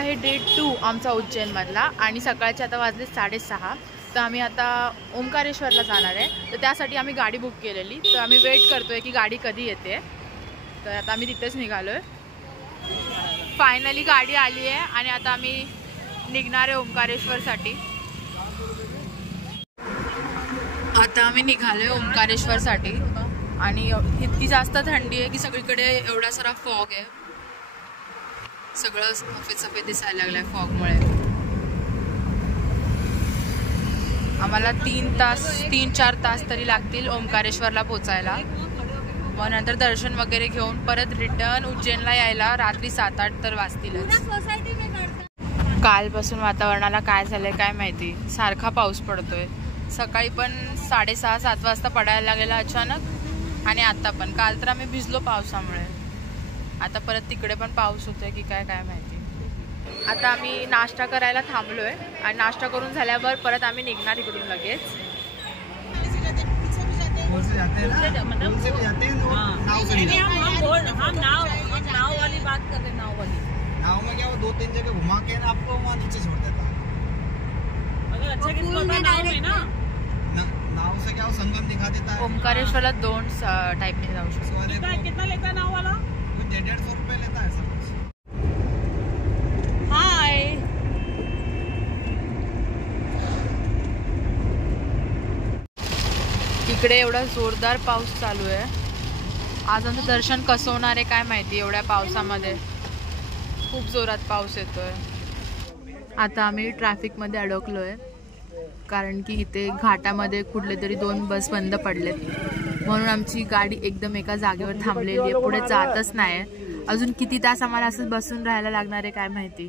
आहे डे 2 आमचा उज्जैनमधला आणि सकाळचे आता वाजले 6:30. तर आम्ही आता ओंकारेश्वरला जाणार आहे. तर त्यासाठी आम्ही गाडी बुक केलेली. तर आम्ही वेट करतोय की गाडी कधी येते. तर आता आम्ही तिथेच निघालो आहे. फायनली गाडी आली आहे आणि आता आम्ही निघणार आहे ओंकारेश्वरसाठी. आता आम्ही निघालो आहे ओंकारेश्वरसाठी आणि इतकी जास्त थंडी आहे की सगळीकडे एवढा सारा फॉग आहे. सगळं सफेद सफेद दिसायला लागलंय फॉगमुळे. आम्हाला 3-4 तास तरी लागतील ओंकारेश्वरला पोचायला. मग नंतर दर्शन वगैरे घेऊन परत रिटर्न उज्जैनला यायला रात्री 7-8 तर वाजतीलच. कालपासून वातावरणाला काय झालंय काय माहिती, सारखा पाऊस पडतोय. सकाळी पण 6:30-7 वाजता पडायला लागलेला अचानक आणि आता पण. काल तर आम्ही भिजलो पावसामुळे. आता परत तिकडे पण पाऊस होतोय की काय काय माहिती. आता आम्ही नाश्ता करायला थांबलोय आणि नाश्ता करून झाल्यावर परत आम्ही निघणार इकडून लगेच. नाव में क्या वो 2-3 जगह घुमा के ना आपको वहाँ नीचे छोड़ देता। अगर अच्छा किसी को नाव में ना नाव से क्या वो संगम दिखा देता है। ओंकारेश्वरला 2 टाइपने जाऊ शकतो. कितना लेता है नाव वाला? वो 150 रुपये लेता है सब. हाय. इकडे एवढा जोरदार पाऊस चालू आहे. आज आमचं दर्शन कसं होणार आहे काय माहिती एवढ्या पावसामध्ये. खूप जोरात पाऊस येतोय. आता आम्ही ट्रॅफिकमध्ये अडकलोय कारण की इथे घाटामध्ये कुठले तरी 2 बस बंद पडलेत म्हणून आमची गाडी एकदम एका जागेवर थांबलेली आहे. पुढे जातच नाही. अजून किती तास आम्हाला असं बसून राहायला लागणार आहे काय माहिती.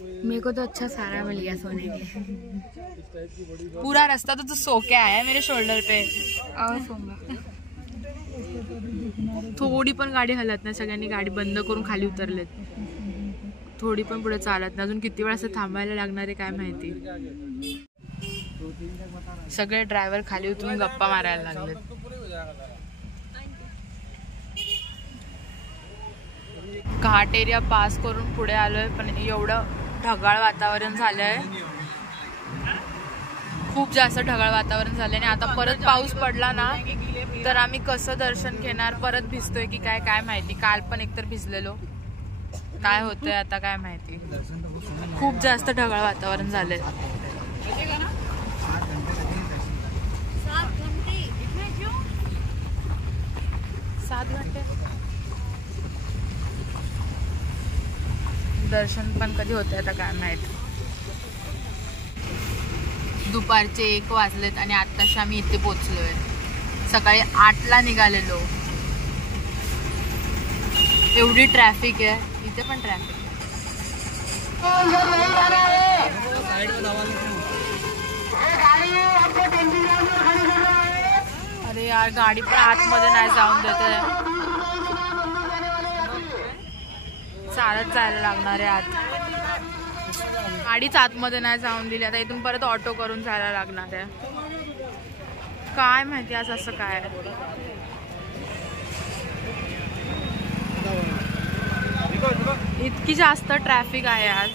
मेरे को तो अच्छा सारा मिल गया सोने के लिए. पूरा रास्ता तो सो के आया है मेरे शोल्डर पे. और सोऊंगा. थोडी पण गाडी हलत नाही. सगळ्यांनी गाडी बंद करून खाली उतरलेत. थोडी पण पुढे चालत नाही. अजून किती वेळ असं थांबायला लागणार आहे काय माहिती. सगळे ड्रायव्हर खाली उतरून गप्पा मारायला लागलेत. घाट एरिया पास करून पुढे आलोय पण एवढं ढगाळ वातावरण झालंय. खूप जास्त ढगाळ वातावरण झालंय आणि आता परत पाऊस पडला ना तर आम्ही कसं दर्शन घेणार. परत भिजतोय की काय काय माहिती. काल पण एकतर भिजलेलो. काय होतंय आता काय माहिती. खूप जास्त ढगाळ वातावरण झालंय. 7 घंटे दर्शन पण कधी होतंय आता काय माहिती. दुपारचे 1 वाजलेत आणि आत्ताशी आम्ही इथे पोहोचलोय. सकाळी 8ला निघालेलो. एवढी ट्रॅफिक आहे. इथे पण ट्रॅफिक. अरे यार गाडी पण आतमध्ये नाही जाऊन देते. चालत जायला लागणार आहे आत. गाडीच आतमध्ये नाही जाऊन दिली. आता इथून परत ऑटो करून जायला लागणार आहे. काय माहिती आज असं काय. इतकी जास्त ट्रॅफिक आहे आज.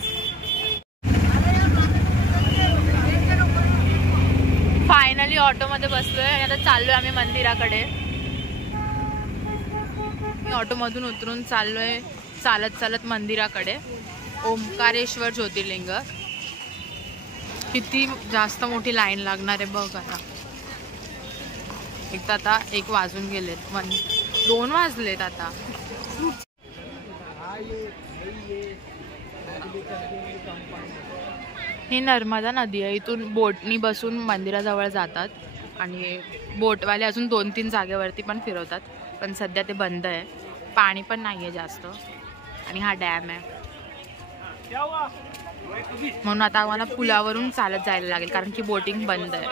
फायनली ऑटो मध्ये बसलोय आणि आता चाललोय आम्ही मंदिराकडे. मी ऑटो मधून उतरून चाललोय चालत चालत मंदिराकडे. ओंकारेश्वर ज्योतिर्लिंग. किती जास्त मोठी लाईन लागणार आहे बघ. आता एक तर आता 1 वाजून गेलेत. 2 वाजलेत आता. ही नर्मदा नदी आहे. इथून बोटनी बसून मंदिराजवळ जातात आणि बोटवाले अजून 2-3 जागेवरती पण फिरवतात. पण सध्या ते बंद आहे. पाणी पण नाही आहे जास्त आणि हा डॅम आहे म्हणून आता आम्हाला पुलावरून चालत जायला लागेल कारण की बोटिंग बंद आहे.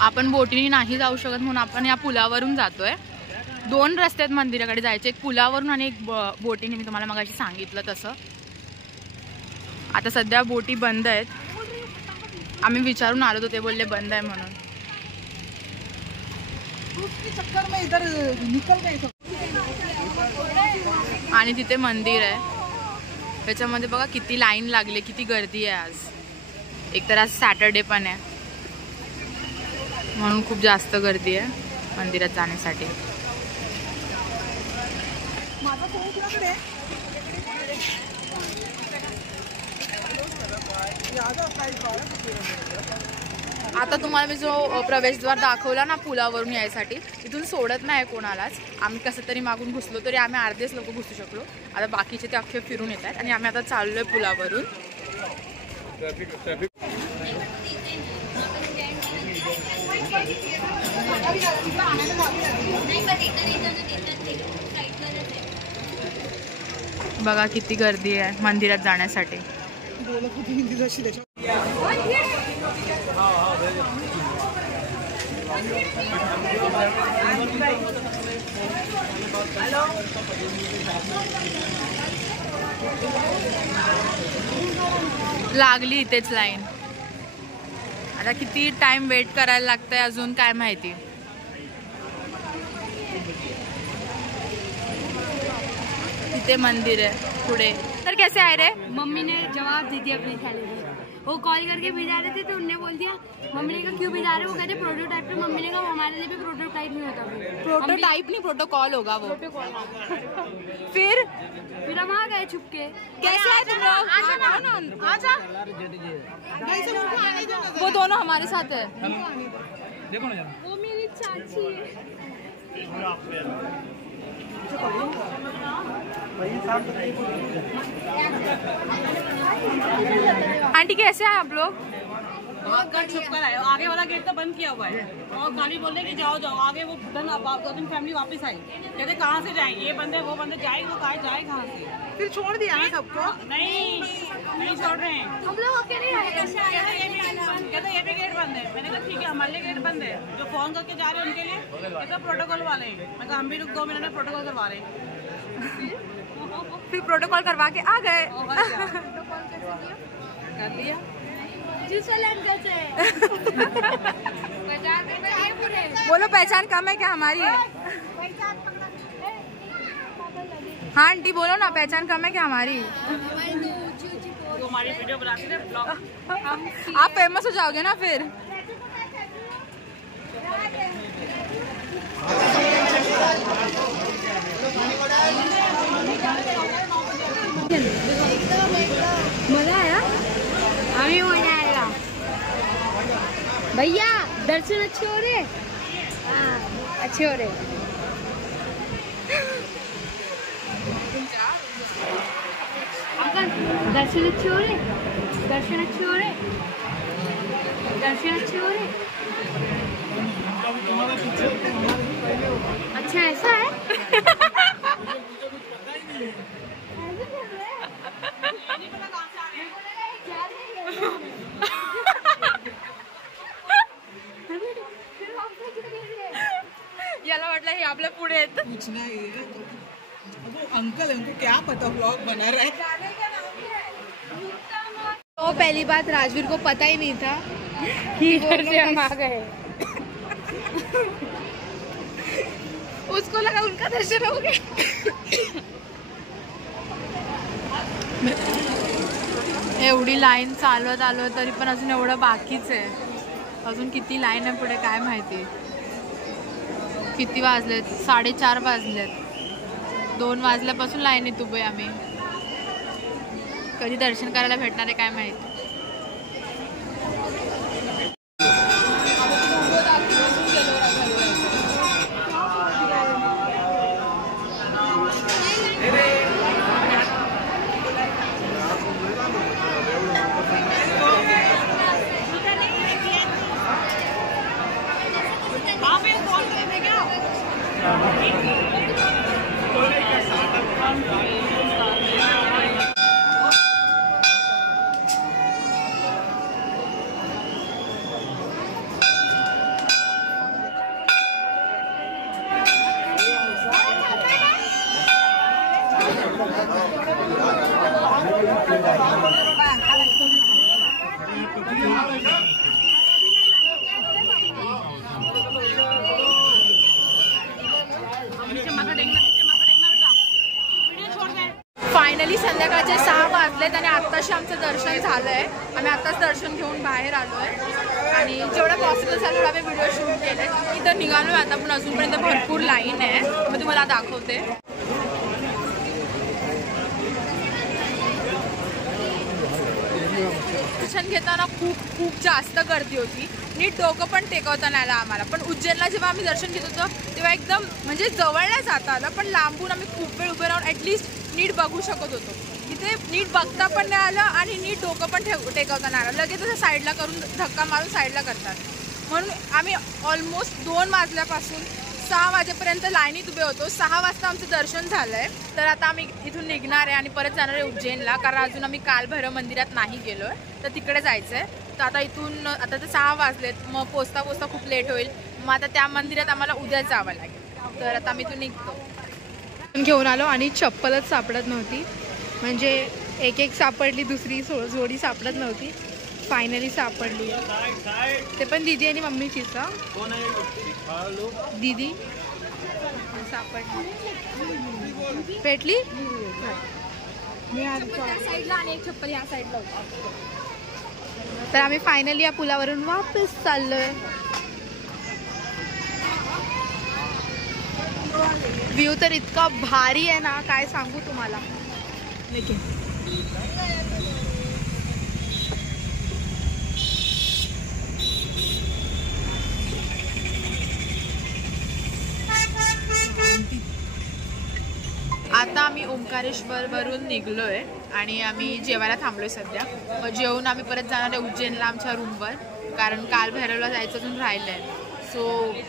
आपण बोटीने नाही जाऊ शकत म्हणून आपण या पुलावरून जातोय. 2 रस्ते आहेत मंदिराकडे जायचे, एक पुलावरून आणि एक बोटीने. मी तुम्हाला मगाशी सांगितलं तसं. आता सध्या बोटी बंद आहेत. आम्ही विचारून आलो होतो, ते बोलले बंद आहे म्हणून. आणि तिथे मंदिर आहे. त्याच्यामध्ये बघा किती लाईन लागली, किती गर्दी आहे आज. एकतर आज सॅटर्डे पण आहे म्हणून खूप जास्त गर्दी आहे मंदिरात जाण्यासाठी. आता तुम्हाला मी जो प्रवेशद्वार दाखवला ना पुलावरून यायसाठी, इथून सोडत नाही कोणालाच. आम्ही कसं तरी मागून घुसलो तरी आम्ही अर्धेच लोक घुसू शकलो. आता बाकीचे ते अख्खे फिरून येत आहेत आणि आम्ही आता चाललोय पुलावरून. बघा किती गर्दी आहे मंदिरात जाण्यासाठी. लागली इथेच लाईन. आता किती टाइम वेट करायला लागतंय अजून काय माहिती. इथे मंदिर है पुढे. तर कैसे आए रे? मम्मी ने जवाब दे दिया अपनी थैली में. वो कॉल करके भिजा रहे थे तो उनने बोल दिया. मम्मी ने कहा क्यों भिजा रहे? वो कहते प्रोटोटाइप पे. मम्मी ने कहा हमारे लिए भी प्रोटोटाइप नहीं होता. प्रोटोटाइप नहीं, प्रोटोकॉल होगा वो. फिर हम आ गए छुपके. कैसे आए तुम लोग? आजा. वो दोनों हमारे साथ है. वो मेरी चाची है. आंटी कैसे हैं आप लोग? आगे वाला गेट तो बंद किया हुआ है और खाली बोलने कि जाओ जाओ आगे. वो भूटान 2-3 फैमिली वापस आई. कहते कहाँ से जाएंगे, ये बंदे वो बंदे जाएंगे, वो कहाँ जाए कहाँ से. फिर छोड़ दिया है सबको. नहीं छोड़ रहे हैं. हम लोग अकेले आए. कहते ये भी गेट बंद है. मैंने कहा ठीक है हमारे लिए गेट बंद है. जो फोन करके जा रहे हैं उनके लिए कहते प्रोटोकॉल वाले हैं. मैं कहा हम भी 2 मिनट में प्रोटोकॉल करवा रहे हैं. फिर प्रोटोकॉल करवा के आ गए. कर लिया. बोलो पहचान कम है क्या हमारी? हाँ आंटी बोलो ना, पहचान कम है क्या हमारी? तो हमारी वीडियो बनाते थे ब्लॉग. आप फेमस हो जाओगे ना फिर. मजा आया. हमें मजा आएगा भैया. दर्शन अच्छे हो रहे. हाँ अच्छे हो रहे. अंकल दर्शन अच्छे हो रहे. दर्शन अच्छे हो रहे. दर्शन अच्छे हो रहे. अच्छा ऐसा है. याला वाटलं हे आपल्या पुढे आहेत. कुछ नहीं है. वो अंकल है, उनको क्या पता ब्लॉग बना रहा है. तो पहली बात राजवीर को पता ही नहीं था कि इधर से हम आ गए. उसको लगा उनका दर्शन हो गया. एवढी लाईन चालवत आलो तरी पण अजून एवढं बाकीच आहे. अजून किती लाईन आहे पुढे काय माहिती. किती वाजलेत? 4:30 वाजलेत. 2 वाजल्यापासून लाईनीत उभे आम्ही. कधी दर्शन करायला भेटणार आहे काय माहिती. फायनली संध्याकाळचे 6 वाजलेत आणि आत्ताशी आमचं दर्शन झालंय. आम्ही आत्ताच दर्शन घेऊन बाहेर आलोय आणि जेवढं पॉसिबल झालं आम्ही व्हिडिओ शूट केले. इथं निघालोय आता, पण अजूनपर्यंत भरपूर लाईन आहे. मी तुम्हाला दाखवते. दर्शन घेताना खूप जास्त गर्दी होती. नीट डोकं पण टेकवता नाही आलं आम्हाला. पण उज्जैनला जेव्हा आम्ही दर्शन घेत होतो तेव्हा एकदम म्हणजे जवळ नाही जाता आलं, पण लांबून आम्ही खूप वेळ उभे राहून ॲटलिस्ट नीट बघू शकत होतो. इथे नीट बघता पण नाही आलं आणि नीट डोकं पण टेकवता नाही आलं. लगेच असं साईडला करून धक्का मारून साईडला करतात. म्हणून आम्ही ऑलमोस्ट 2 वाजल्यापासून 6 वाजेपर्यंत लाईनीत उभे होतो. 6 वाजता आमचं दर्शन झालंय. तर आता आम्ही इथून निघणार आहे आणि परत जाणार आहे उज्जैनला, कारण अजून आम्ही कालभैरव मंदिरात नाही गेलोय, तर तिकडे जायचं आहे. तर आता इथून आता तर 6 वाजलेत, मग पोचता खूप लेट होईल. मग आता त्या मंदिरात आम्हाला उद्या जावं लागेल. तर आता आम्ही इथून निघतो. घेऊन आलो आणि चप्पलच सापडत नव्हती. म्हणजे एक सापडली, दुसरी जोडी सापडत नव्हती. फायनली सापडली. ते पण दीदी आणि मम्मीचीच. दीदी सापडली, भेटली. साईडला आणि एक चप्पल या साईडला होती. तर आम्ही फायनली या पुलावरून वापस चाललोय. व्ह्यू तर इतका भारी आहे ना, काय सांगू तुम्हाला. आता आम्ही ओंकारेश्वरवरून निघलोय आणि आम्ही जेवायला थांबलोय सध्या. मग जेवून आम्ही परत जाणार आहे उज्जैनला आमच्या रूमवर, कारण कालभैरवला जायचं अजून राहिलंय. सो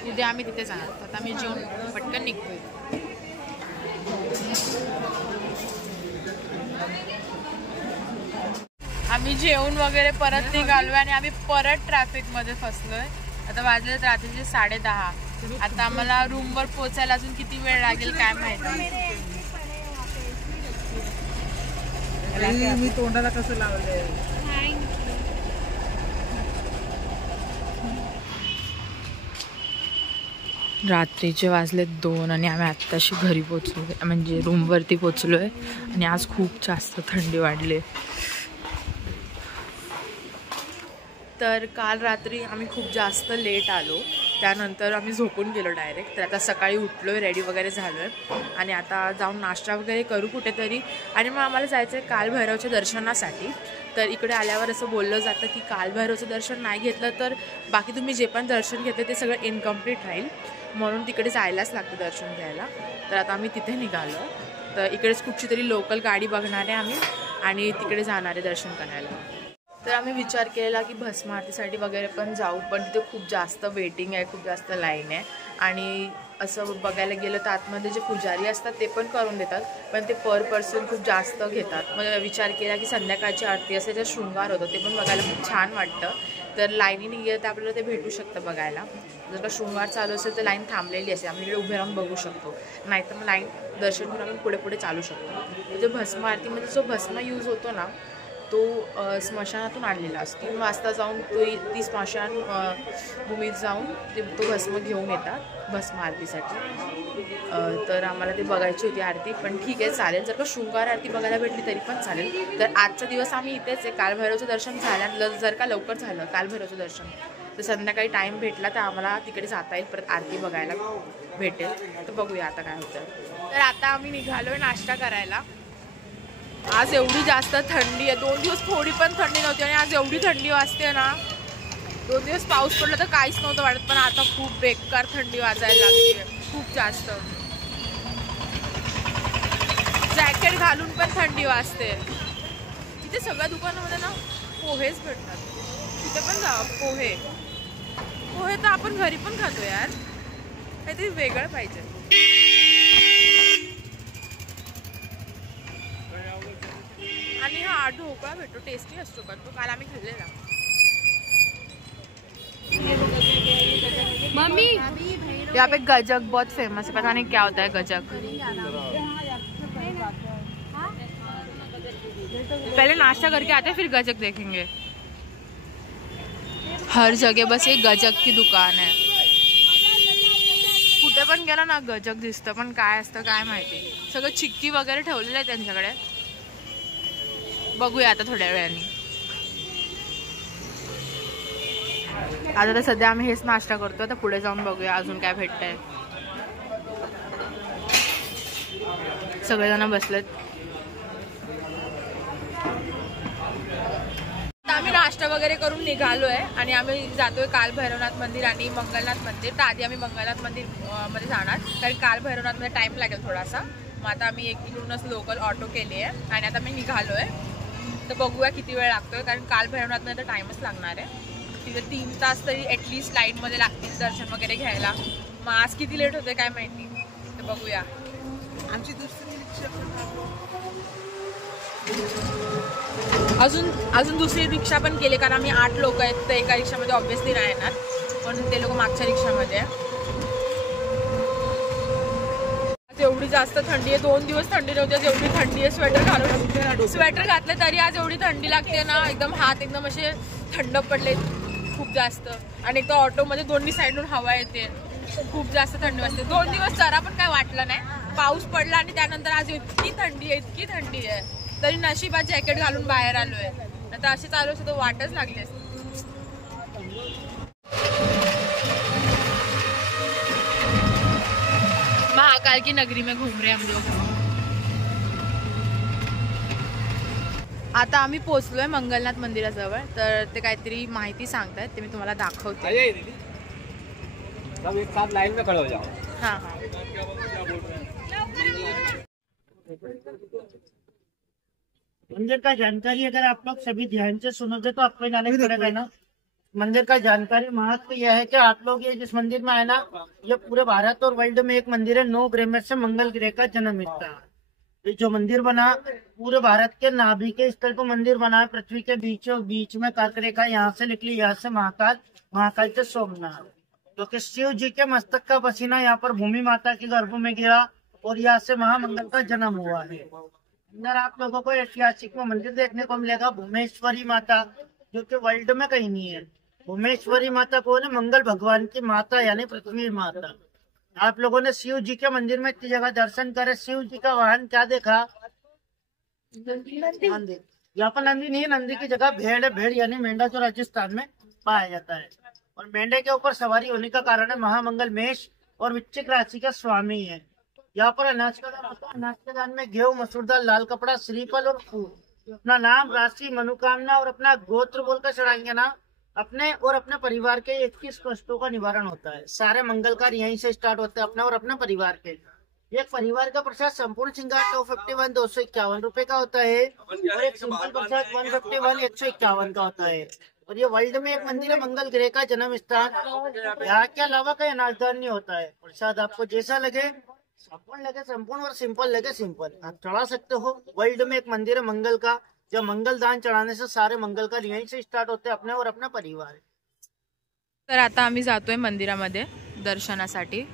उद्या आम्ही तिथे जाणार. आता आम्ही जेवून पटकन निघतोय. आम्ही जेवून वगैरे परत निघालोय आणि आम्ही परत ट्रॅफिकमध्ये फसलोय. आता वाजले रात्रीचे 10:30. आता आम्हाला रूमवर पोचायला अजून किती वेळ लागेल काय माहिती. मी तोंडाला कसं लावलंय. रात्रीचे वाजले 2 आणि आम्ही आत्ताशी घरी पोचलो, म्हणजे रूमवरती पोचलोय. आणि आज खूप जास्त थंडी वाढली. तर काल रात्री आम्ही खूप जास्त लेट आलो, त्यानंतर आम्ही झोपून गेलो डायरेक्ट. तर आता सकाळी उठलोय, रेडी वगैरे झालोय आणि आता जाऊन नाश्ता वगैरे करू कुठेतरी. आणि मग आम्हाला जायचं आहे कालभैरवच्या दर्शनासाठी. तर इकडे आल्यावर असं बोललं जातं की कालभैरवचं दर्शन नाही घेतलं तर बाकी तुम्ही जे पण दर्शन घेतलं ते सगळं इनकम्प्लीट राहील, म्हणून तिकडे जायलाच लागतं दर्शन घ्यायला. तर आता आम्ही तिथे निघालो. तर इकडेच कुठची तरी लोकल गाडी बघणार आहे आम्ही आणि तिकडे जाणार आहे दर्शन करायला. तर आम्ही विचार केलेला की भस्म आरतीसाठी वगैरे पण जाऊ, पण तिथे खूप जास्त वेटिंग आहे, खूप जास्त लाईन आहे. आणि असं बघायला गेलं तर आतमध्ये जे पुजारी असतात ते पण करून देतात, पण ते पर पर्सन खूप जास्त घेतात. मग विचार केला की संध्याकाळची आरती असते, जे शृंगार होतं ते पण बघायला खूप छान वाटतं. तर लाईनीने गेलं तर आपल्याला ते भेटू शकतं बघायला. जर का शृंगार चालू असेल तर लाईन थांबलेली असेल, आम्ही इकडे उभे राहून बघू शकतो. नाहीतर मग लाईन दर्शन करून आपण पुढे चालू शकतो. म्हणजे भस्म आरतीमध्ये जो भस्म यूज होतो ना तो स्मशानातून आणलेला असतो. 3 वाजता जाऊन ती स्मशान भूमीत जाऊन तो भस्म घेऊन येतात भस्म आरतीसाठी. तर आम्हाला ते बघायची होती आरती, पण ठीक आहे चालेल. जर का शृंगार आरती बघायला भेटली तरी पण चालेल. तर आजचा दिवस आम्ही इथेच आहे. कालभैरवचं दर्शन झालं, जर का लवकर झालं कालभैरवचं दर्शन तर संध्याकाळी टाईम भेटला तर आम्हाला तिकडे जाता येईल, परत आरती बघायला भेटेल. तर बघूया आता काय होतं. तर आता आम्ही निघालोय नाश्ता करायला. आज एवढी जास्त थंडी आहे. 2 दिवस थोडी पण थंडी नव्हती आणि आज एवढी थंडी वाजते ना. 2 दिवस पाऊस पडला तर काहीच नव्हतं वाटत, पण आता खूप बेकार थंडी वाजायला लागली आहे, खूप जास्त. जॅकेट घालून पण थंडी वाजते. इथे सगळ्या दुकानामध्ये ना पोहेच भेटतात. तिथे पण जा पोहे तर आपण घरी पण खातो यार, काहीतरी वेगळं पाहिजे. आणि हा ढोकळा भेटतो, टेस्टी असतो पण तो, काल आम्ही खाल्लेला. मम्मी यहाँ पे गजक बहुत फेमस है, पता नहीं क्या होता है गजक. पहले नाश्ता करके आते हैं, फिर गजक देखेंगे। हर जगह बस एक गजक की दुकान आहे, कुठे पण गेला ना गजक दिसतं, पण काय असतं काय माहिती। सगळं चिक्की वगैरे ठेवलेलं आहे त्यांच्याकडे, बघूया आता थोड्या वेळाने। आता तर सध्या आम्ही हेच नाश्ता करतो, आता पुढे जाऊन बघूया अजून काय भेटतंय। सगळेजण बसलेत। आम्ही नाश्ता वगैरे करून निघालोय आणि आम्ही जातोय काल भैरवनाथ मंदिर आणि मंगलनाथ मंदिर। तर आधी आम्ही मंगलनाथ मंदिर मध्ये जाणार, कारण काल भैरवनाथ मध्ये टाइम लागेल थोडासा। मग आता आम्ही इकडूनच लोकल ऑटो केली आहे आणि आता मी निघालोय। तर बघूया किती वेळ लागतोय, कारण काल भैरवनाथ मध्ये तर टाइमच लागणार आहे। तिथे 3 तास तरी ॲटलिस्ट लाईन मध्ये लागतील दर्शन वगैरे घ्यायला। मग आज किती लेट होते काय माहिती, तर बघूया। आमची दुसरी अजून दुसरी रिक्षा पण केली, कारण आम्ही 8 लोक आहेत, तर एका रिक्षामध्ये ऑब्व्हियसली नाही येणार, पण ते लोक मागच्या रिक्षामध्ये आहे। एवढी जास्त थंडी आहे, 2 दिवस थंडी नव्हती, एवढी थंडी आहे। स्वेटर घातले तरी आज एवढी थंडी लागते ना, एकदम हात एकदम असे थंड पडले खूप जास्त। आणि तो ऑटोमध्ये दोन्ही साईडून हवा येते, खूप जास्त थंडी वाजते। 2 दिवस जरा पण काय वाटलं नाही, पाऊस पडला आणि त्यानंतर आज इतकी थंडी आहे, तरी नशिबात जॅकेट घालून बाहेर आलोय। आता असे चालू असते तर वाटच लागली असते। महाकाल की नगरी में घूम रहे हम लोग। आता आम्ही पोहोचलोय मंगलनाथ मंदिराजवळ, तर ते काहीतरी माहिती सांगतायत, ते मी तुम्हाला दाखवते। सब एक साथ लाइन में खड़े हो जाओ। हाँ। मंदिर का जानकारी अगर आप लोग सभी ध्यान से सुनोगे तो आपको जाने पड़ेगा ना। मंदिर का जानकारी महत्व यह है कि आप लोग ये जिस मंदिर में आए ना, ये पूरे भारत और वर्ल्ड में एक मंदिर है। 9 ग्रह में से मंगल ग्रह का जन्म स्थान। ये जो मंदिर बना पूरे भारत के नाभि के स्थल पर मंदिर बना है। पृथ्वी के बीचों बीच में कर्क रेखा यहाँ से निकली, यहाँ से महाकाल, महाकाल से सोमनाथ। क्योंकि शिव जी के मस्तक का पसीना यहाँ पर भूमि माता के गर्भ में गिरा और यहाँ से महामंगल का जन्म हुआ है। अंदर आप लोगों को ऐतिहासिक में मंदिर देखने को मिलेगा, भुवनेश्वरी माता, जो कि वर्ल्ड में कहीं नहीं है। भुवनेश्वरी माता कौन है? मंगल भगवान की माता, यानी पृथ्वी माता। आप लोगों ने शिव जी के मंदिर में इतनी जगह दर्शन करे, शिव जी का वाहन क्या देखा? नंदी। यहाँ पर नंदी नहीं, नंदी की जगह भेड़ है। भेड़ यानी मेंढा, जो राजस्थान में पाया जाता है। और मेंढे के ऊपर सवारी होने का कारण है महामंगल मेष और वृश्चिक राशि का स्वामी है। यहाँ पर अनाज का दान होता है। अनाज के दान में गेहूं, मसूर दाल, लाल कपड़ा, श्रीफल और फूल। अपना नाम, राशि, मनोकामना और अपना गोत्र बोलकर चढ़ाएंगे ना, अपने और अपने परिवार के 21 कष्टों का निवारण होता है। सारे मंगल कार्य यहीं से स्टार्ट होते हैं, अपने और अपने परिवार के। एक परिवार का प्रसाद संपूर्ण श्रृंगार 251 251 रुपए का होता है, और एक सिंपल प्रसाद 151 151 का होता है। और ये वर्ल्ड में एक मंदिर है, मंगल ग्रह का जन्म स्थान। यहाँ के अलावा कहीं अनाजदान नहीं होता है। प्रसाद आपको जैसा लगे, संपूर्ण लगे संपूर्ण, और सिंपल लगे सिंपल, आप चढ़ा सकते हो। वर्ल्ड में एक मंदिर है मंगल का, जब मंगल दान चढ़ाने से सारे मंगल का यहीं से स्टार्ट होते हैं, अपने और अपना परिवार। तर आता आम्ही जातोय मंदिरामध्ये दर्शनासाठी।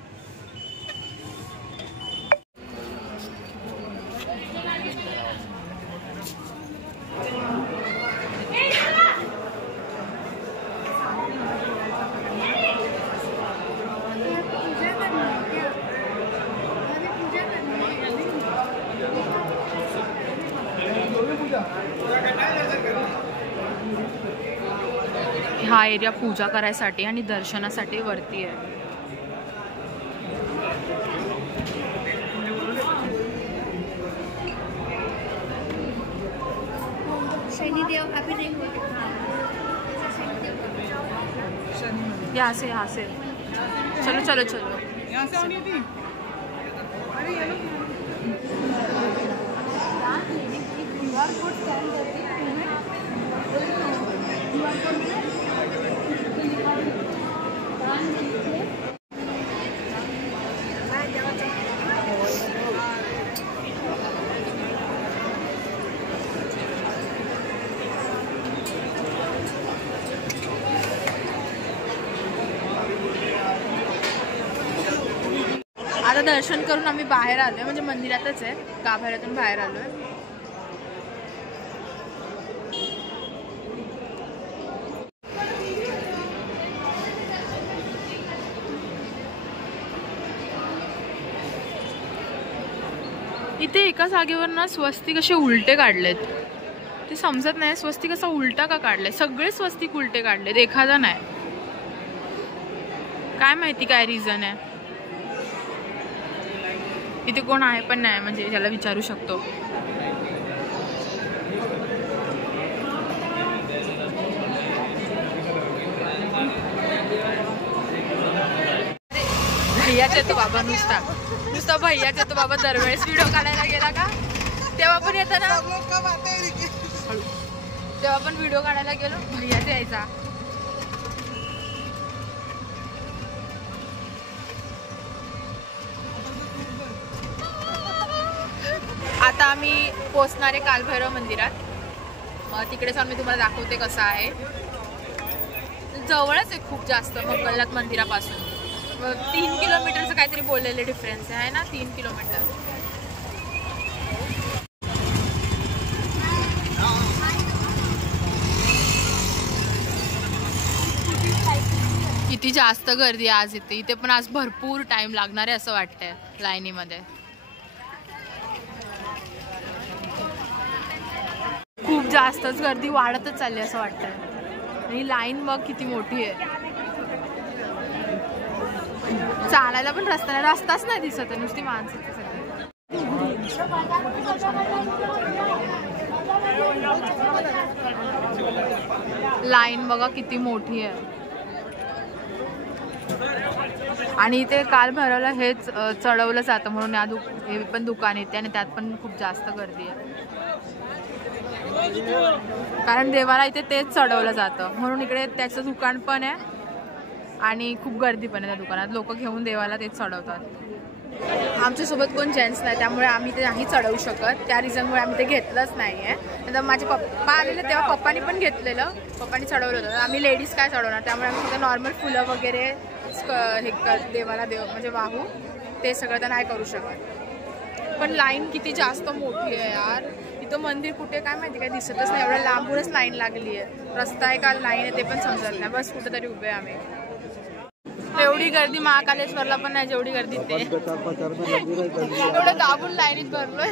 हा एरिया पूजा करायसाठी आणि दर्शनासाठी वरती आहे। यहाँ से चलो चलो चलो, यहाँ से आनी थी। अरे ये लोग आता दर्शन करून आम्ही बाहेर आलोय, म्हणजे मंदिरातच आहे, गाभाऱ्यातून बाहेर आलोय। एका जागेवर ना स्वस्तिक असे उलटे काढलेत, ते समजत नाही स्वस्तिक असा उलटा का काढले. सगळे स्वस्तिक उलटे काढलेत, एखादा नाही. काय माहिती काय रिझन आहे. इथे कोण आहे पण नाही, म्हणजे त्याला विचारू शकतो. भैयाच येतो बाबा, नुसता भैयाच येतो बाबा. दरवेळेस व्हिडिओ काढायला गेला का तेव्हा पण येतं ना, तेव्हा पण व्हिडिओ काढायला गेलो भैयाच यायचा. आता आम्ही पोचणार आहे कालभैरव मंदिरात. मग तिकडे जाऊन मी तुम्हाला दाखवते कसं आहे. जवळच आहे खूप जास्त मक्कलनाथ मंदिरापासून. 3 किलोमीटरचं काहीतरी बोललेले डिफरन्स आहे ना, 3 किलोमीटर. किती जास्त गर्दी आज इथे पण आज भरपूर टाइम लागणार आहे असं वाटतंय लाईनीमध्ये. खूप जास्तच गर्दी वाढतच चालली असं वाटतंय. आणि लाईन बघ किती मोठी आहे. चालायला पण रस्ताच नाही दिसत आहे, नुसती माणसं. लाईन बघा किती मोठी आहे. आणि इथे कालभैरवला हेच चढवलं जातं म्हणून हे पण दुकान येते आणि त्यात पण खूप जास्त गर्दी आहे. कारण देवाला इथे तेच चढवलं जातं म्हणून इकडे त्याचं दुकान पण आहे आणि खूप गर्दी पण आहे त्या दुकानात. लोक घेऊन देवाला तेच चढवतात. आमच्यासोबत कोण जेंट्स नाही त्यामुळे आम्ही ते नाही चढवू शकत. त्या रिझनमुळे आम्ही ते घेतलंच नाही आहे. नंतर माझे पप्पा आलेले तेव्हा पप्पानी पण घेतलेलं, पप्पानी चढवलं होतं. आम्ही लेडीज काय चढवणार, त्यामुळे आम्ही फक्त नॉर्मल फुलं वगैरे हे देवाला म्हणजे वाहू, ते सगळं तर नाही करू शकत. पण लाईन किती जास्त मोठी आहे यार. इथं मंदिर कुठे काय माहिती, काय दिसतच नाही. एवढ्या लांबूनच लाईन लागली आहे. रस्ता आहे का लाईन आहे ते पण समजत नाही. बस कुठेतरी उभे आम्ही. एवढी गर्दी महाकालेश्वरला पण नाही जेवढी गर्दी ते. एवढं दाबून लाईनीत भरलोय.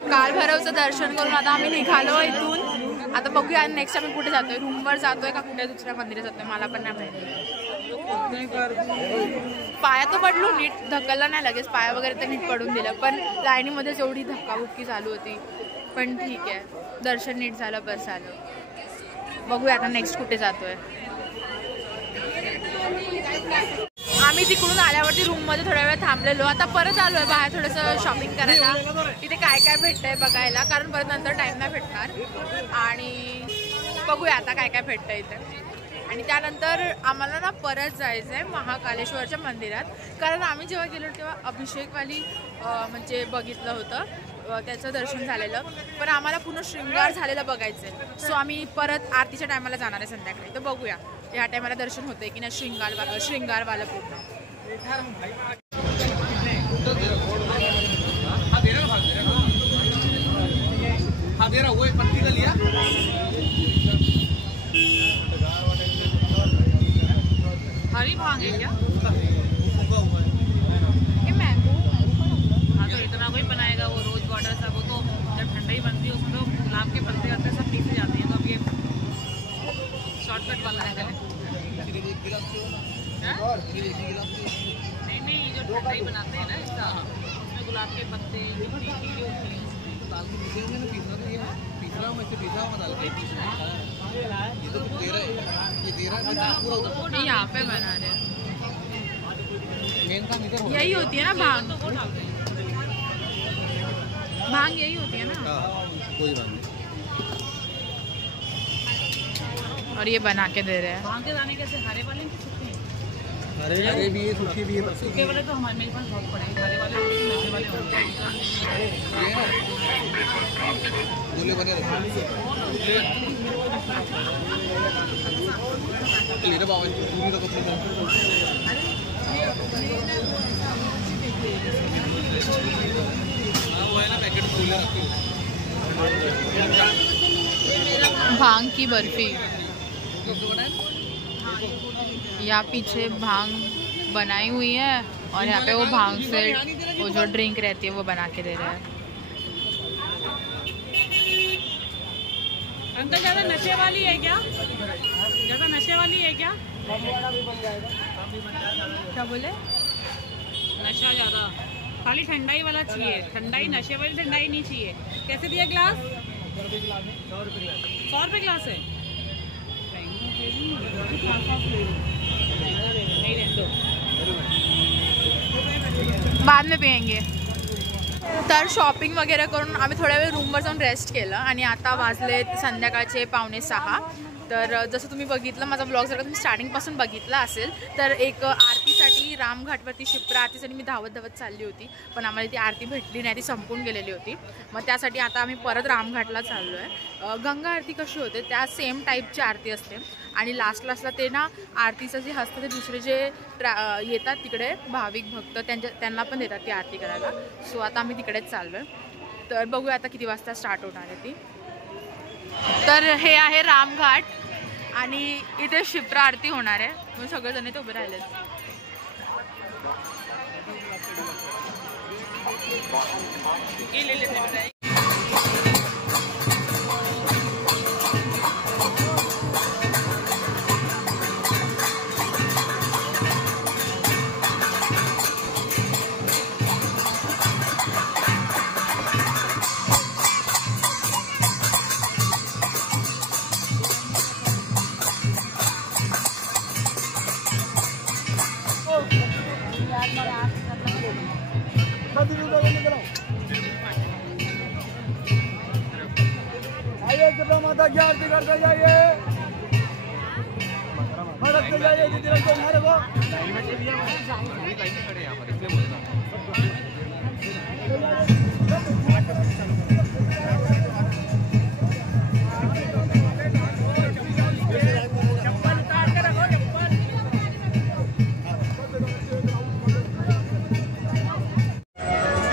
कालभैरवचं दर्शन करून आता आम्ही निघालो इथून. आता बघूया नेक्स्ट आम्ही कुठे जातोय, रूमवर जातोय का कुठे दुसऱ्या मंदिरात जातोय मला पण नाही माहिती. पाया तो पडलो नीट, ढकलला नाही लगेच पाया वगैरे तर नीट पडून दिलं. पण लाईनीमध्येच एवढी धक्काबुक्की चालू होती. पण ठीक आहे, दर्शन नीट झालं, बस झालं. बघूया आता नेक्स्ट कुठे जातोय. आम्ही तिकडून आल्यावरती रूममध्ये थोड्या वेळ थांबलेलो. आता परत आलो आहे बाहेर थोडंसं शॉपिंग करायला. इथे काय काय भेटतंय बघायला, कारण परत नंतर टाईम नाही भेटणार. आणि बघूया आता काय काय भेटतं इथे. आणि त्यानंतर आम्हाला ना परत जायचं आहे महाकालेश्वरच्या मंदिरात. कारण आम्ही जेव्हा गेलो तेव्हा अभिषेकवाली म्हणजे बघितलं होतं, त्याचं दर्शन झालेलं. पण आम्हाला पूर्ण शृंगार झालेलं बघायचं आहे. सो आम्ही परत आरतीच्या टायमाला जाणार आहे संध्याकाळी. तर बघूया ह्या टायमाला दर्शन होतंय की नाही शृंगारवाला पूर्ण. हरी भांग है क्या? ये मैंगो हाँ तो इतना कोई बनाएगा वो रोज वाटर सा, वो तो जब ठंडा ही बनती है उसमें तो गुलाब के पत्ते आते सब पीसे जाते हैं. तो अब ये शॉर्टकट वाला है. नहीं जो ठंडा ही बनाते हैं ना इसका, उसमें गुलाब के पत्ते यहाँ पे बना रहे. यही होती है ना भांग, भांग यही होती है ना. कोई बात नहीं. और ये बना के दे रहे हैं. भांग के दाने कैसे हरे वाले की छुट्टी है? हरे भी है, सूखे भी है। सूखे वाले तो हमारे मेरे पास बहुत पड़े हैं, हरे वाले नशे वाले होंगे। गोले बने रखे ले बाबा जी का कपड़ा वो है ना पैकेट खोले रखे। भांग की बर्फी, यहाँ पीछे भांग बनाई हुई है और यहाँ पे वो भांग से वो जो ड्रिंक रहती है वो बना के दे रहे हैं। अंकल ज़्यादा नशे वाली है क्या? ज़्यादा नशे वाली है क्या? क्या बोले? नशा ज़्यादा, खाली ठंडाई वाला चाहिए। ठंडाई, नशे वाली ठंडाई नहीं चाहिए। कैसे दिया ग्लास? 100 रुपये ग्लास है। नहीं रहने दो, बाद में पियेंगे। तर शॉपिंग वगैरे करून आम्ही थोड्या वेळ रूमवर जाऊन रेस्ट केलं आणि आता वाजले संध्याकाळचे 5:45. तर जसं तुम्ही बघितलं माझा ब्लॉग जर तुम्ही स्टार्टिंगपासून बघितला असेल तर एक आरतीसाठी रामघाटवरती शिप्रा आरतीसाठी मी धावत चालली होती, पण आम्हाला ती आरती भेटली नाही, ती संपून गेलेली होती. मग त्यासाठी आता आम्ही परत रामघाटला चाललो आहे. गंगा आरती कशी होते त्या सेम टाईपची आरती असते आणि लास्टला ते ना आरतीचं जे असतं ते दुसरे जे येतात तिकडे भाविक भक्त त्यांना पण देतात ती आरती करायला. सो आता आम्ही तिकडेच चाललो आहे. तर बघूया आता किती वाजता स्टार्ट होणार आहे ती. तर हे आहे रामघाट आणि इथे शिप्रा आरती होणार आहे. म्हणून सगळेजण इथे उभे राहिलेत. माता की आरती करते जाइए, मदद जाइए दीदी को हमारे को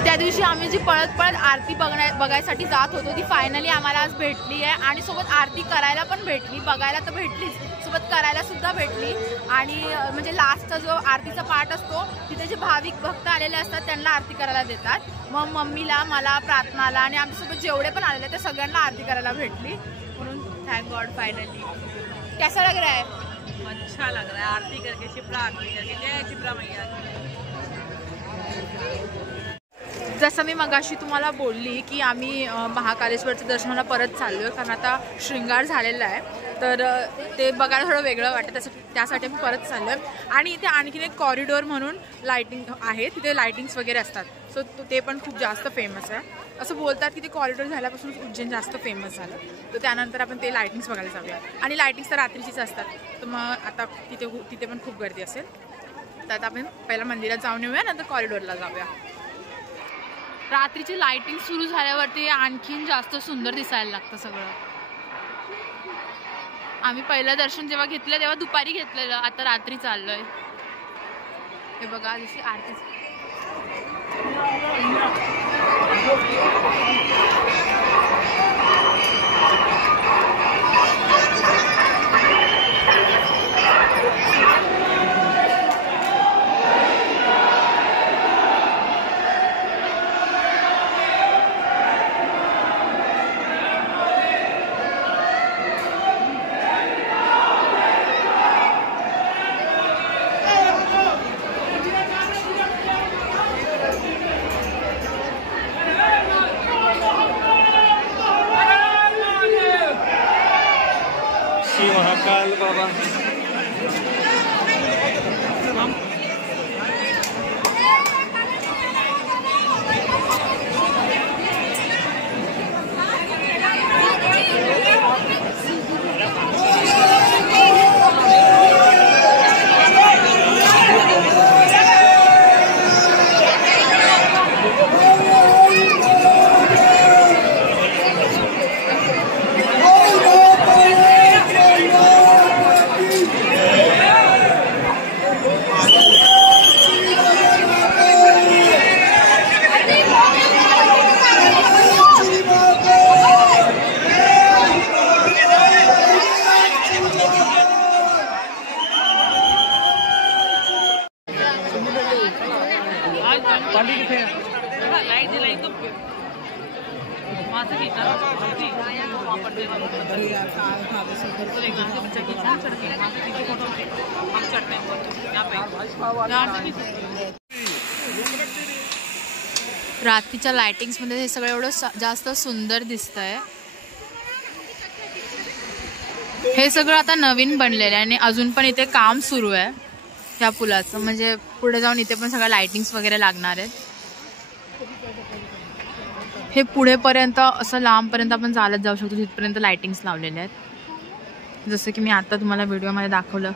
त्या दिवशी आम्ही जी पळत आरती बघायसाठी जात होतो ती फायनली आम्हाला आज भेटली आहे आणि सोबत आरती करायला पण भेटली. बघायला तर भेटलीच, सोबत करायला सुद्धा भेटली. आणि म्हणजे लास्टचा जो आरतीचा पार्ट असतो तिथे जे भाविक भक्त आलेले असतात त्यांना आरती करायला देतात. मग मम्मीला, मला, प्रार्थनाला आणि आमच्यासोबत जेवढे पण आलेले ते सगळ्यांना आरती करायला भेटली. म्हणून थँक गॉड फायनली. कैसा लग रहा है? अच्छा लग रहा है आरती करके, शिप्रा आरती करके. जय शिप्रा मैया. जसं मी मगाशी तुम्हाला बोलली की आम्ही महाकालेश्वरच्या दर्शनाला परत चाललो आहे, कारण आता शृंगार झालेला आहे. तर ते बघायला थोडं वेगळं वाटतं, त्यासाठी आम्ही परत चाललो आहे. आणि इथे आणखीन एक कॉरिडोर म्हणून लाईटिंग आहे, तिथे लाईटिंग्स वगैरे असतात. सो ते पण खूप जास्त फेमस आहे. असं बोलतात की ते कॉरिडोर झाल्यापासून उज्जैन जास्त फेमस झालं. तर त्यानंतर आपण ते लाईटिंग्स बघायला जाऊया. आणि लाईटिंग्स तर रात्रीचीच असतात, तर मग आता तिथे पण खूप गर्दी असेल. तर आता आपण पहिला मंदिरात जाऊन येऊया, नंतर कॉरिडोरला जाऊया. रात्रीची लाइटिंग सुरू झाल्यावरती आणखीन जास्त सुंदर दिसायला लागतं सगळं. आम्ही पहिलं दर्शन जेव्हा घेतलं तेव्हा दुपारी घेतलेलं, आता रात्री चाललोय. हे बघा जशी आरती. महाकाल बाबा. तो वहाँ से खींचा वहाँ पर तो देखा बच्चा खींचा चढ़ के वहाँ से खींची फोटो हम चढ़ते हैं यहाँ पे। रात्रीच्या लाइटिंग्समध्ये हे सगळं एवढं जास्त सुंदर दिसतंय। हे सगळं आता नवीन बनलेलं आहे आणि अजून पण इथे काम सुरू आहे ह्या पुलाचं, म्हणजे पुढे जाऊन इथे पण सगळं लाइटिंग्स वगैरे लागणार आहेत। हे पुढेपर्यंत असं लांबपर्यंत आपण चालत जाऊ शकतो, तिथपर्यंत लाइटिंग्स लावलेले आहेत, जसं की मी आता तुम्हाला व्हिडिओमध्ये दाखवलं।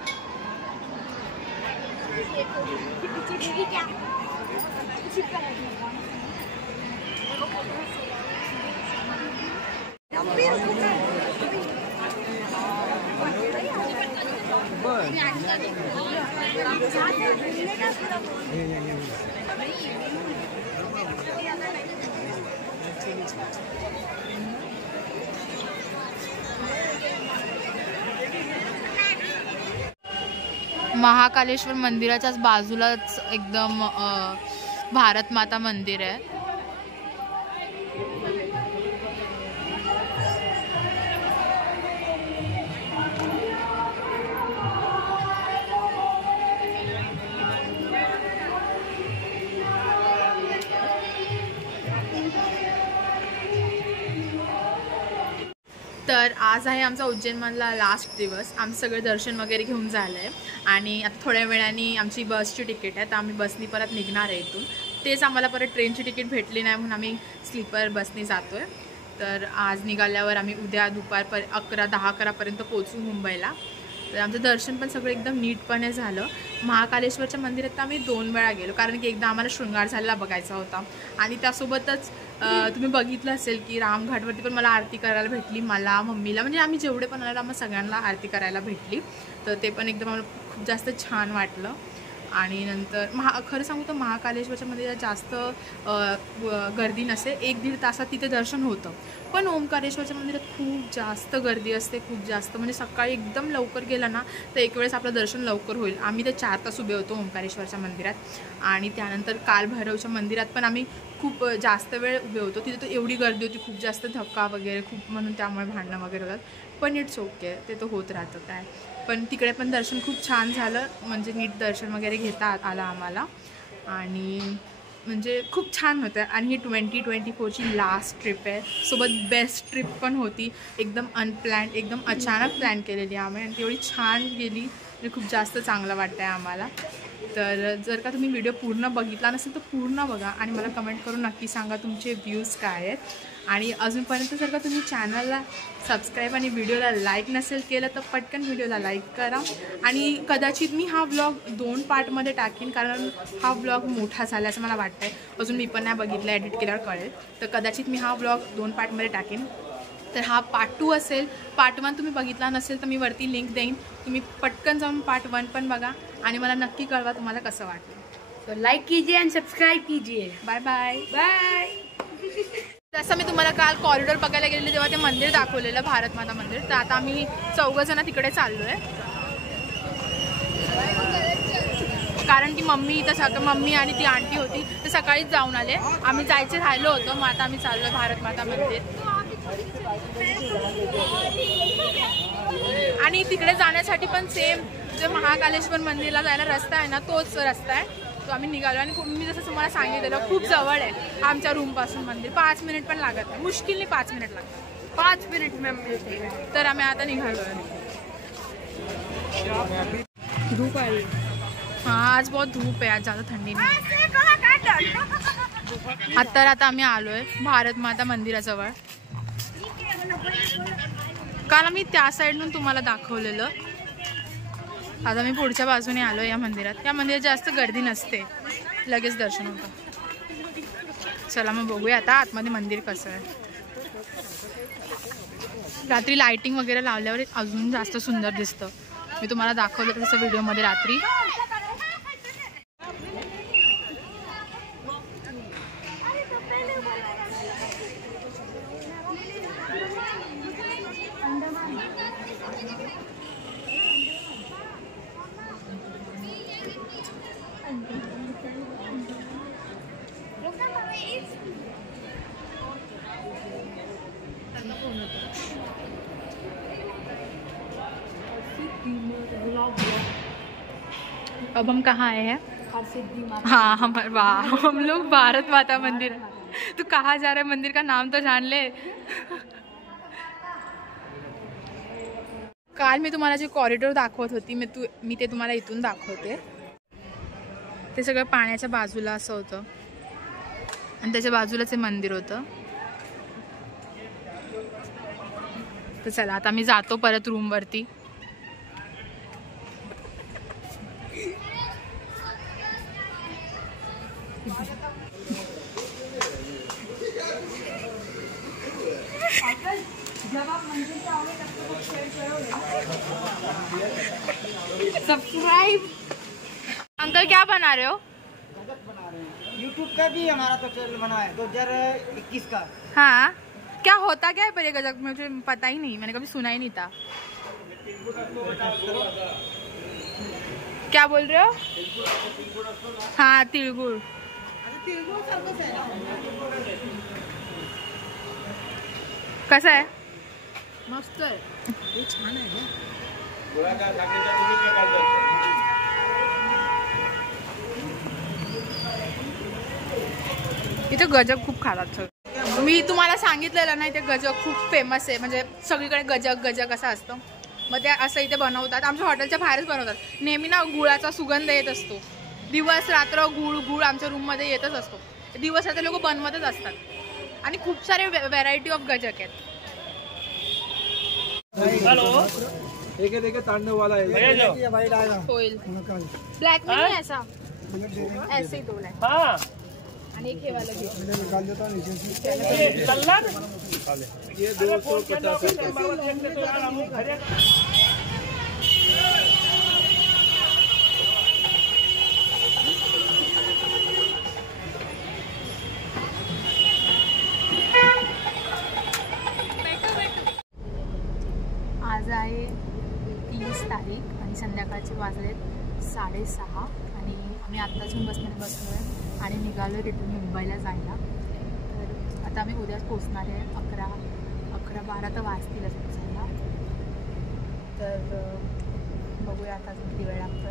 महाकालेश्वर मंदिराच्याच बाजूलाच एकदम भारत माता मंदिर आहे। तर आज आहे आमचा उज्जैनमधला लास्ट दिवस। आमचं सगळे दर्शन वगैरे घेऊन झालं आहे आणि आता थोड्या वेळाने आमची बसची तिकीट आहे, तर आम्ही बसनी परत निघणार आहे इथून। तेच आम्हाला परत ट्रेनची तिकीट भेटली नाही म्हणून आम्ही स्लीपर बसनी जातो आहे। तर आज निघाल्यावर आम्ही उद्या दुपार 10-11पर्यंत पोहोचू मुंबईला। तर आमचं दर्शन पण सगळं एकदम नीटपणे झालं। महाकालेश्वरच्या मंदिरात तर आम्ही 2 वेळा गेलो, कारण की एकदा आम्हाला शृंगार झालेला बघायचा होता आणि त्यासोबतच तुम्ही बघितलं असेल की रामघाटवरती पण मला आरती करायला भेटली, मला मम्मीला, म्हणजे आम्ही जेवढे पण आलो आम्हाला सगळ्यांना आरती करायला भेटली। तर ते पण एकदम आम्हाला खूप जास्त छान वाटलं। आणि नंतर खरं सांगू तर महाकालेश्वरच्या मंदिरात जास्त गर्दी नसते, 1-1.5 तासात तिथे दर्शन होतं। पण ओंकारेश्वरच्या मंदिरात खूप जास्त गर्दी असते, खूप जास्त, म्हणजे सकाळी एकदम लवकर गेलं ना तर एक वेळेस आपलं दर्शन लवकर होईल। आम्ही तर 4 तास उभे होतो ओंकारेश्वरच्या मंदिरात आणि त्यानंतर कालभैरवच्या मंदिरात पण आम्ही खूप जास्त वेळ उभे होतो। तिथे तर एवढी गर्दी होती, खूप जास्त धक्का वगैरे खूप, म्हणून त्यामुळे भांडणं वगैरे होतात, पण इट्स ओके, ते तर होत राहतं काय। पण तिकडे पण दर्शन खूप छान झालं, म्हणजे नीट दर्शन वगैरे घेता आलं आम्हाला आणि म्हणजे खूप छान होतं। आणि ही 2024ची लास्ट ट्रिप आहे, सोबत बेस्ट ट्रिप पण होती, एकदम अनप्लॅन्ड, एकदम अचानक प्लॅन केलेली आम्ही आणि तेवढी छान गेली, म्हणजे खूप जास्त चांगलं वाटतं आहे आम्हाला। तर जर का तुम्ही व्हिडिओ पूर्ण बघितला नसेल तर पूर्ण बघा आणि मला कमेंट करून नक्की सांगा तुमचे व्ह्यूज काय आहेत। आणि अजूनपर्यंत जर का तुम्ही चॅनलला सबस्क्राईब आणि व्हिडिओला लाईक नसेल केलं तर पटकन व्हिडिओला लाईक करा। आणि कदाचित मी हा व्लॉग 2 पार्टमध्ये टाकीन, कारण हा व्लॉग मोठा झाला असं मला वाटतं आहे, अजून मी पण नाही बघितलं, एडिट केल्यावर कळेल। तर कदाचित मी हा व्लॉग 2 पार्टमध्ये टाकीन। तर हा पार्ट 2 असेल, पार्ट 1 तुम्ही बघितला नसेल तर मी वरती लिंक देईन, तुम्ही पटकन जाऊन पार्ट 1 पण बघा आणि मला नक्की कळवा तुम्हाला कसं वाटलं। तो लाईक कीजिए आणि सबस्क्राईब कीजिए। Bye bye bye. जसं मी तुम्हाला काल कॉरिडॉर बघायला गेलेले तेव्हा ते मंदिर दाखवलेलं, भारत माता मंदिर, तर आता आम्ही 4 जण तिकडे चाललो आहे, कारण की मम्मी आणि ती आंटी होती ते सकाळीच जाऊन आले, आम्ही जायचे राहिलो होतो, मग आता आम्ही चाललो आहे भारत माता मंदिर। आणि तिकडे जाण्यासाठी पण सेम जे महाकालेश्वर मंदिरला जायला रस्ता आहे ना तोच रस्ता आहे, तो आम्ही निघालो। आणि मी जसं तुम्हाला सांगितलेलं खूप जवळ आहे आमच्या रूमपासून मंदिर, 5 मिनिट पण लागत नाही, मुश्किलने 5 मिनिट लागतात, 5 मिनिट में। तर आम्ही आता निघालो आहे। धूप आली, हाँ आज बहुत धूप है, आज ज़्यादा ठंडी नहीं। आता आम्ही आलो आहे भारत माता मंदिराजवळ। काल आम्ही त्या साईडून तुम्हाला दाखवलेलं, आता मी पुढच्या बाजूने आलो या मंदिरात। या मंदिरात जास्त गर्दी नसते, लगेच दर्शन होतं। चला मग बघूया आता आतमध्ये मंदिर कसं आहे। रात्री लाइटिंग वगैरे लावल्यावर अजून जास्त सुंदर दिसतं, मी तुम्हाला दाखवलं तसं व्हिडिओमध्ये रात्री। अब हम कहाँ आए हैं? हाँ हम लोग भारत माता मंदिर. तू कहाँ जा रहा है? मंदिर का नाम तो जान ले. काल मी तुम्हाला जे कॉरिडॉर दाखवत होती मी ते तुम्हाला इथून दाखवते. ते सगळं पाण्याच्या बाजूला असं होतं आणि त्याच्या बाजूलाच हे मंदिर होतं. तर चला आता मी जातो परत रूमवरती. सब्सक्राइब. अंकल क्या बना रहे हो? यूट्यूब का भी हमारा तो चैनल बना है 2021 का. हाँ, क्या होता क्या है पर ये गजक? मुझे पता ही नहीं, मैंने कभी सुना ही नहीं था. क्या बोल रहे हो? हाँ तिळगुळ. कसं आहे? मस्त आहे. हे छान आहे. इथे गजक खूप खातात सर. मी तुम्हाला सांगितलेलं नाही ते गजक खूप फेमस आहे. म्हणजे सगळीकडे गजक असं असतं. मग ते असं इथे बनवतात. आमच्या हॉटेलच्या बाहेरच बनवतात. नेहमी ना गुळाचा सुगंध येत असतो. दिवस रात्र गुळ आमच्या रूममध्ये येतच असतो. दिवस रात्र लोक बनवतच असतात. आणि खूप सारे व्हरायटी ऑफ गजक आहेत. देखे तांडव वाला है. होईल. ब्लॅक में नहीं ऐसा, ऐसे ही दो ब्लॅक. आणि एक हे वाला घे. ये 250 आज आहे 30 तारीख आणि संध्याकाळचे वाजलेत 6:30 आणि आम्ही आत्ताच बसमध्ये बसलो आहे आणि निघालो आहे तिथून मुंबईला जायला. तर आता आम्ही उद्याच पोचणार आहे. 11-12 तर वाजतीलच पोचायला. तर बघूया आता अजून किती वेळ लागतो.